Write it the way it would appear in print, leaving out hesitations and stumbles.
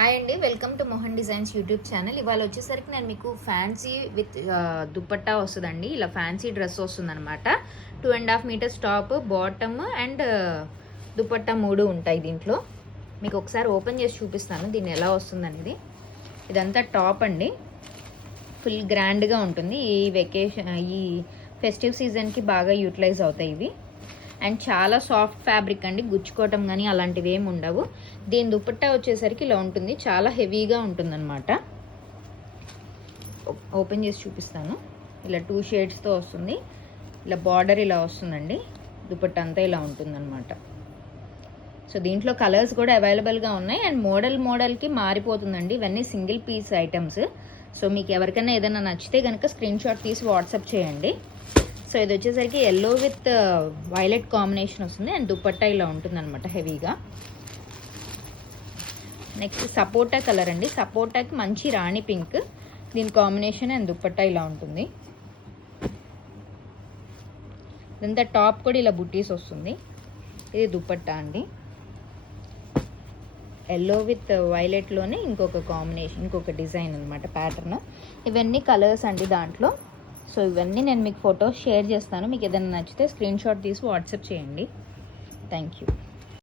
Hi అండి, welcome to Mohan designs YouTube channel. ఇవాళ వచ్చేసరికి నేను మీకు ఫ్యాన్సీ విత్ దుపట్టా వస్తుందండి. ఇలా ఫ్యాన్సీ డ్రెస్ వస్తుంది అనమాట. 2.5 metres top, bottom and dupatta 3 ఉంటాయి దీంట్లో. మీకు ఒకసారి ఓపెన్ చేసి చూపిస్తాను దీన్ని ఎలా వస్తుంది అనేది. ఇదంతా టాప్ అండి, ఫుల్ గ్రాండ్గా ఉంటుంది. ఈ ఫెస్టివ్ సీజన్కి బాగా యూటిలైజ్ అవుతాయి ఇవి. అండ్ చాలా సాఫ్ట్ ఫ్యాబ్రిక్ అండి, గుచ్చుకోవటం కానీ అలాంటివి ఏమి ఉండవు. దీని దుపట్టా వచ్చేసరికి ఇలా ఉంటుంది, చాలా హెవీగా ఉంటుంది అనమాట. ఓపెన్ చేసి చూపిస్తాను. ఇలా 2 షేడ్స్తో వస్తుంది. ఇలా బార్డర్ ఇలా వస్తుందండి, దుపట్టా అంతా ఇలా ఉంటుందన్నమాట. సో దీంట్లో కలర్స్ కూడా అవైలబుల్గా ఉన్నాయి. అండ్ మోడల్కి మారిపోతుందండి. ఇవన్నీ సింగిల్ పీస్ ఐటమ్స్. సో మీకు ఎవరికైనా ఏదైనా నచ్చితే కనుక స్క్రీన్ షాట్ తీసి వాట్సాప్ చేయండి. సో ఇది వచ్చేసరికి ఎల్లో విత్ వైలెట్ కాంబినేషన్ వస్తుంది. అండ్ దుపట్టా ఇలా ఉంటుందన్నమాట హెవీగా. నెక్స్ట్ సపోటా కలర్ అండి, సపోటాకి మంచి రాణి పింక్, దీని కాంబినేషన్. అండ్ దుపట్టా ఇలా ఉంటుంది. ఇదంతా టాప్ కూడా ఇలా బుట్టీస్ వస్తుంది. ఇది దుపట్టా అండి, ఎల్లో విత్ వైలెట్లోనే ఇంకొక కాంబినేషన్, ఇంకొక డిజైన్ అనమాట, ప్యాటర్న్. ఇవన్నీ కలర్స్ అండి దాంట్లో. సో ఇవన్నీ నేను మీకు ఫొటోస్ షేర్ చేస్తాను. మీకు ఏదైనా నచ్చితే స్క్రీన్ షాట్ తీసి వాట్సాప్ చేయండి. Thank you.